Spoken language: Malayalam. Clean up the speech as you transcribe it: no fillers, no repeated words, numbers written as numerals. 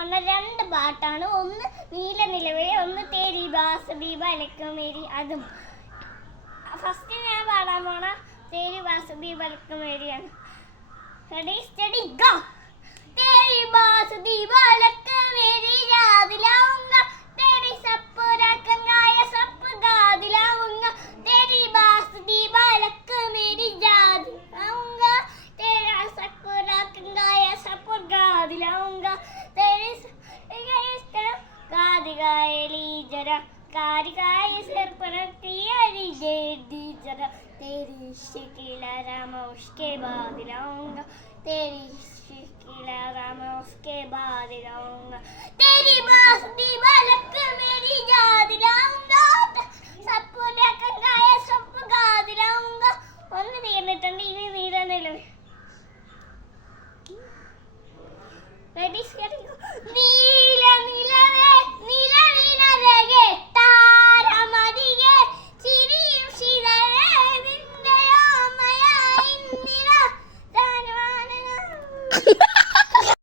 പോണ രണ്ട് പാട്ടാണ്. ഒന്ന് നീല നിലവേ, ഒന്ന് തേരി ബാസബി ബലക്കുമേരി. അതും ഫസ്റ്റ് ഞാൻ പാടാൻ പോണ തേരി ബാസബി ബലക്കുമേരിയാണ്. Ready steady go. तेरी बांसुरी बालक मेरी याद लाऊंगा, तेरी सपूरा कंगाया सब गा दिलाऊंगा. तेरी बांसुरी बालक मेरी याद लाऊंगा, तेरा सपूरा कंगाया सब गा दिलाऊंगा. तेरी गा दिगाए ली जरा, कारी गाय सिर पर तियारी दे दी जरा. तेरी शिकिला राम उसके बाद लाऊंगा, तेरी शिकिला राम उसके बाद लाऊंगा. तेरी बांसुरी बालक मेरी याद लाऊंगा, सपने कंगाए सब गा दिलाऊंगा. ഒന്ന് തീർന്നിട്ടുണ്ട്, ഇനി നീരാനല്ലോ. റെഡി